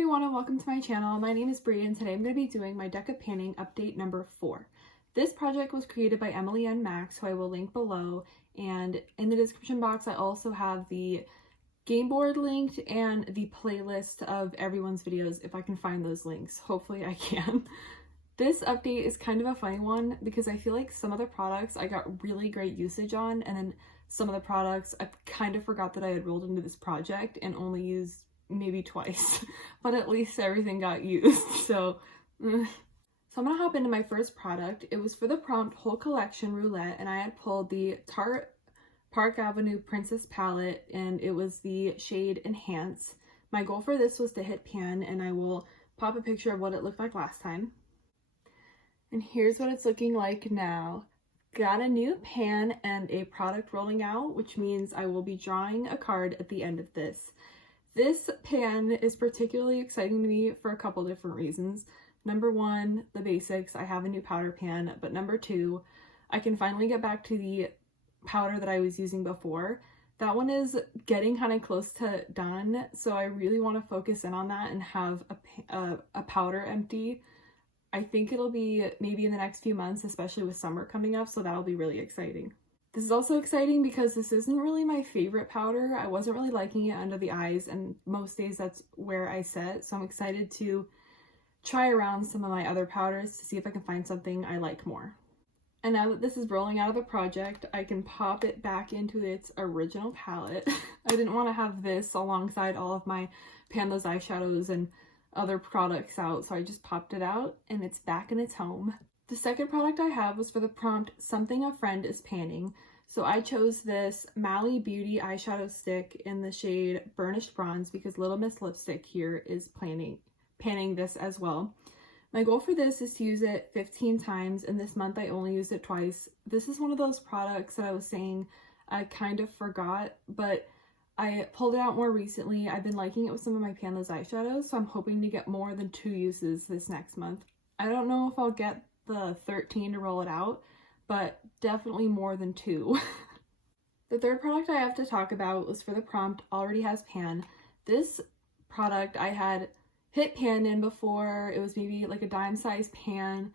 everyone and welcome to my channel. My name is Bree and today I'm going to be doing my deck of panning update number 4. This project was created by Emily and Max, who I will link below, and in the description box I also have the game board linked and the playlist of everyone's videos if I can find those links. Hopefully I can. This update is kind of a funny one because I feel like some of the products I got really great usage on, and then some of the products I kind of forgot that I had rolled into this project and only used maybe twice, but at least everything got used. So I'm gonna hop into my first product. It was for the prompt whole collection roulette, and I had pulled the Tarte Park Avenue Princess palette, and it was the shade Enhance. My goal for this was to hit pan, and I will pop a picture of what it looked like last time. And here's what it's looking like now. Got a new pan and a product rolling out, which means I will be drawing a card at the end of this. This pan is particularly exciting to me for a couple different reasons. Number one, the basics. I have a new powder pan, but number two, I can finally get back to the powder that I was using before. That one is getting kind of close to done, so I really want to focus in on that and have a powder empty. I think it'll be maybe in the next few months, especially with summer coming up, so that'll be really exciting. This is also exciting because this isn't really my favorite powder. I wasn't really liking it under the eyes, and most days that's where I set, so I'm excited to try around some of my other powders to see if I can find something I like more. And now that this is rolling out of the project, I can pop it back into its original palette. I didn't want to have this alongside all of my Pan Those eyeshadows and other products out, so I just popped it out and it's back in its home. The second product I have was for the prompt Something a Friend is Panning. So I chose this Mally Beauty eyeshadow stick in the shade Burnished Bronze because Little Miss Lipstick here is panning this as well. My goal for this is to use it 15 times, and this month I only used it twice. This is one of those products that I was saying I kind of forgot, but I pulled it out more recently. I've been liking it with some of my Pan Those eyeshadows, so I'm hoping to get more than 2 uses this next month. I don't know if I'll get the 13 to roll it out, but definitely more than 2. The third product I have to talk about was for the prompt Already Has Pan. This product I had hit pan in before. It was maybe like a dime size pan,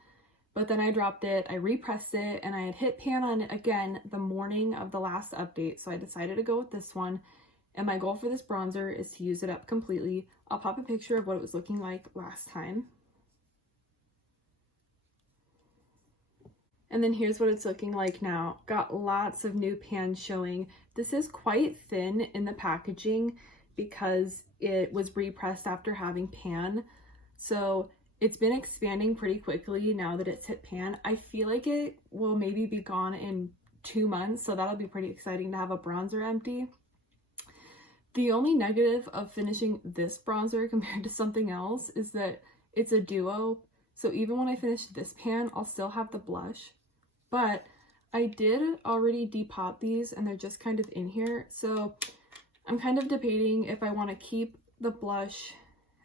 but then I dropped it, I repressed it, and I had hit pan on it again the morning of the last update, so I decided to go with this one. And my goal for this bronzer is to use it up completely. I'll pop a picture of what it was looking like last time. And then here's what it's looking like now. Got lots of new pans showing. This is quite thin in the packaging because it was repressed after having pan. So it's been expanding pretty quickly now that it's hit pan. I feel like it will maybe be gone in 2 months, so that'll be pretty exciting to have a bronzer empty. The only negative of finishing this bronzer compared to something else is that it's a duo. So even when I finish this pan, I'll still have the blush. But I did already depop these and they're just kind of in here. So I'm kind of debating if I want to keep the blush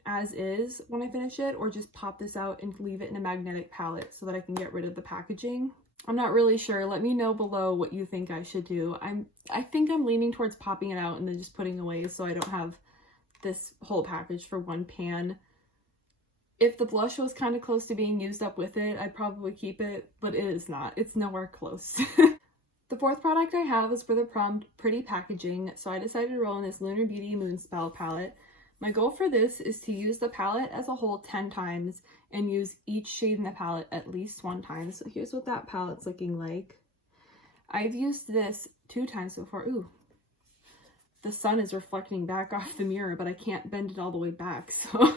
as is when I finish it or just pop this out and leave it in a magnetic palette so that I can get rid of the packaging. I'm not really sure. Let me know below what you think I should do. I think I'm leaning towards popping it out and then just putting away so I don't have this whole package for one pan. If the blush was kind of close to being used up with it, I'd probably keep it, but it is not. It's nowhere close. The fourth product I have is for the prompt Pretty Packaging, so I decided to roll in this Lunar Beauty Moonspell palette. My goal for this is to use the palette as a whole 10 times and use each shade in the palette at least 1 time. So here's what that palette's looking like. I've used this 2 times before. Ooh, the sun is reflecting back off the mirror, but I can't bend it all the way back, so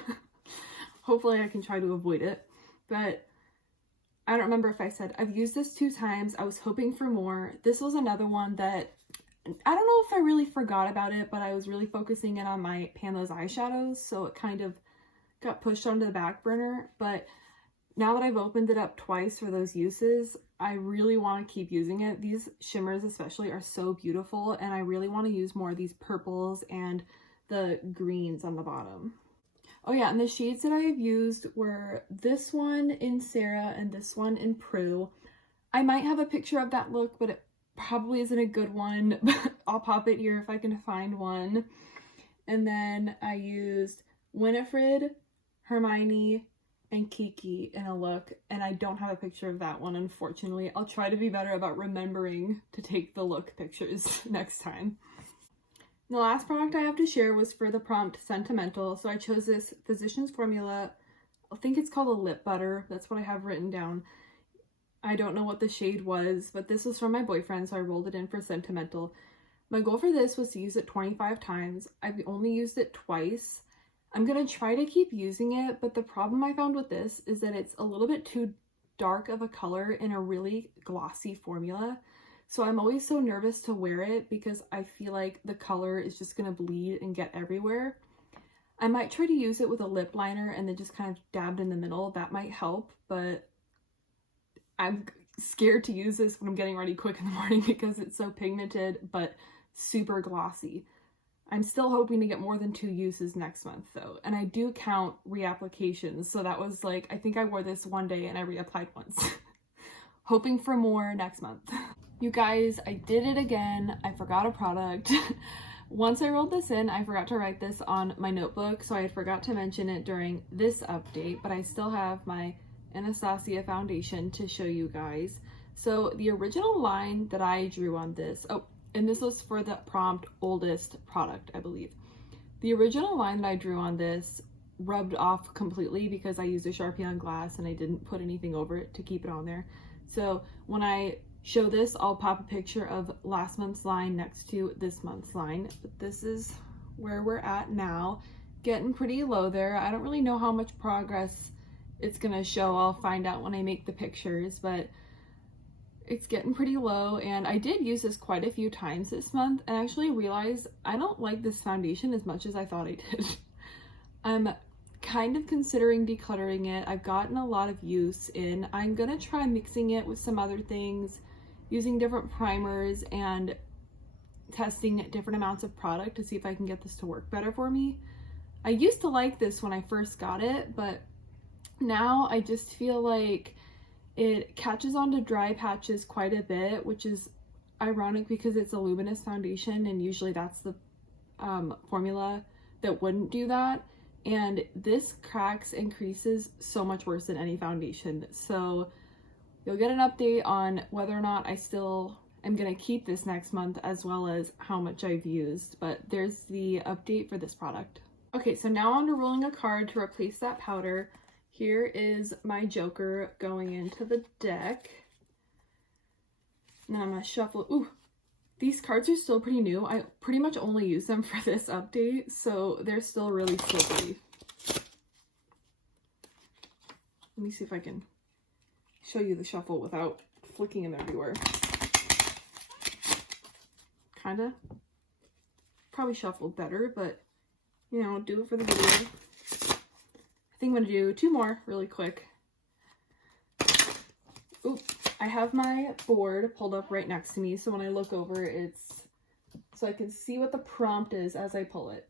hopefully I can try to avoid it. But I don't remember if I said I've used this 2 times. I was hoping for more. This was another one that I don't know if I really forgot about it, but I was really focusing in on my Pan Those eyeshadows, so it kind of got pushed onto the back burner. But now that I've opened it up twice for those uses, I really want to keep using it. These shimmers especially are so beautiful, and I really want to use more of these purples and the greens on the bottom. Oh yeah, and the shades that I have used were this one in Sarah and this one in Prue. I might have a picture of that look, but it probably isn't a good one, but I'll pop it here if I can find one. And then I used Winifred, Hermione, and Kiki in a look, and I don't have a picture of that one, unfortunately. I'll try to be better about remembering to take the look pictures next time. The last product I have to share was for the prompt Sentimental, so I chose this Physicians Formula. I think it's called a lip butter. That's what I have written down. I don't know what the shade was, but this was from my boyfriend, so I rolled it in for Sentimental. My goal for this was to use it 25 times. I've only used it twice. I'm going to try to keep using it, but the problem I found with this is that it's a little bit too dark of a color in a really glossy formula. So I'm always so nervous to wear it because I feel like the color is just going to bleed and get everywhere. I might try to use it with a lip liner and then just kind of dabbed in the middle. That might help, but I'm scared to use this when I'm getting ready quick in the morning because it's so pigmented but super glossy. I'm still hoping to get more than 2 uses next month though, and I do count reapplications, so that was like, I think I wore this one day and I reapplied once. Hoping for more next month. You guys, I did it again. I forgot a product. Once I rolled this in, I forgot to write this on my notebook, so I forgot to mention it during this update, but I still have my Anastasia foundation to show you guys. So the original line that I drew on this, and this was for the prompt oldest product, I believe. The original line that I drew on this rubbed off completely because I used a Sharpie on glass and I didn't put anything over it to keep it on there. So when I show this, I'll pop a picture of last month's line next to this month's line. But this is where we're at now. Getting pretty low there. I don't really know how much progress it's gonna show. I'll find out when I make the pictures, but it's getting pretty low, and I did use this quite a few times this month and actually realized I don't like this foundation as much as I thought I did. I'm kind of considering decluttering it. I've gotten a lot of use in. I'm gonna try mixing it with some other things, using different primers and testing different amounts of product to see if I can get this to work better for me. I used to like this when I first got it, but now I just feel like it catches onto dry patches quite a bit, which is ironic because it's a luminous foundation and usually that's the formula that wouldn't do that. And this cracks and creases so much worse than any foundation. So you'll get an update on whether or not I still am going to keep this next month, as well as how much I've used. But there's the update for this product. Okay, so now on to rolling a card to replace that powder. Here is my Joker going into the deck. And then I'm going to shuffle. Ooh, these cards are still pretty new. I pretty much only use them for this update, so they're still really slippery. Let me see if I can show you the shuffle without flicking them everywhere. Kinda. Probably shuffled better, but you know, do it for the video. I think I'm gonna do 2 more really quick. Oop, I have my board pulled up right next to me, so when I look over, it's so I can see what the prompt is as I pull it.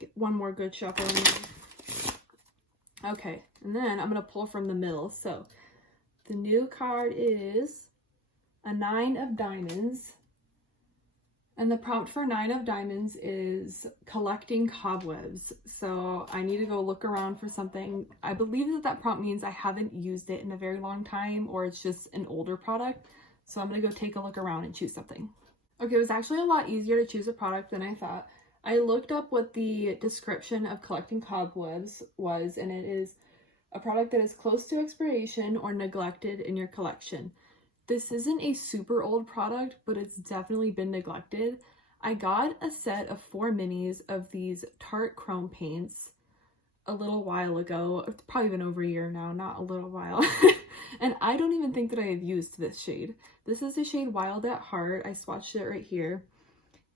Get one more good shuffle in there. Okay, and then I'm gonna pull from the middle. So the new card is a 9 of diamonds. And the prompt for 9 of diamonds is collecting cobwebs. So I need to go look around for something. I believe that that prompt means I haven't used it in a very long time, or it's just an older product. So I'm gonna go take a look around and choose something. Okay, it was actually a lot easier to choose a product than I thought. I looked up what the description of collecting cobwebs was, and it is a product that is close to expiration or neglected in your collection. This isn't a super old product, but it's definitely been neglected. I got a set of 4 minis of these Tarte chrome paints a little while ago. It's probably been over a year now, not a little while. And I don't even think that I have used this shade. This is the shade Wild at Heart. I swatched it right here.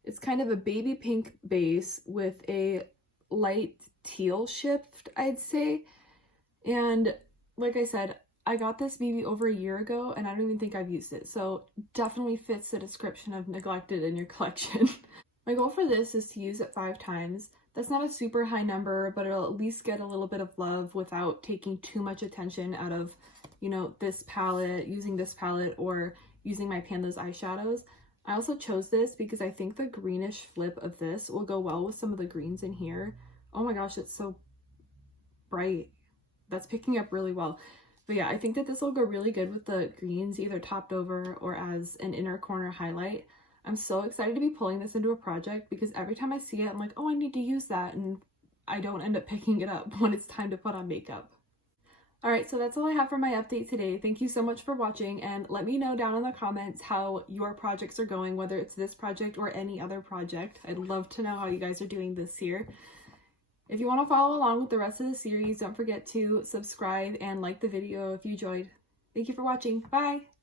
It's kind of a baby pink base with a light teal shift, I'd say. And like I said, I got this maybe over a year ago and I don't even think I've used it. So definitely fits the description of neglected in your collection. My goal for this is to use it 5 times. That's not a super high number, but it'll at least get a little bit of love without taking too much attention out of, you know, this palette, using this palette, or using my Panda's eyeshadows. I also chose this because I think the greenish flip of this will go well with some of the greens in here. Oh my gosh, it's so bright. That's picking up really well. But yeah, I think that this will go really good with the greens, either topped over or as an inner corner highlight. I'm so excited to be pulling this into a project because every time I see it, I'm like, oh, I need to use that, and I don't end up picking it up when it's time to put on makeup. Alright, so that's all I have for my update today. Thank you so much for watching, and let me know down in the comments how your projects are going, whether it's this project or any other project. I'd love to know how you guys are doing this year. If you want to follow along with the rest of the series, don't forget to subscribe and like the video if you enjoyed. Thank you for watching. Bye!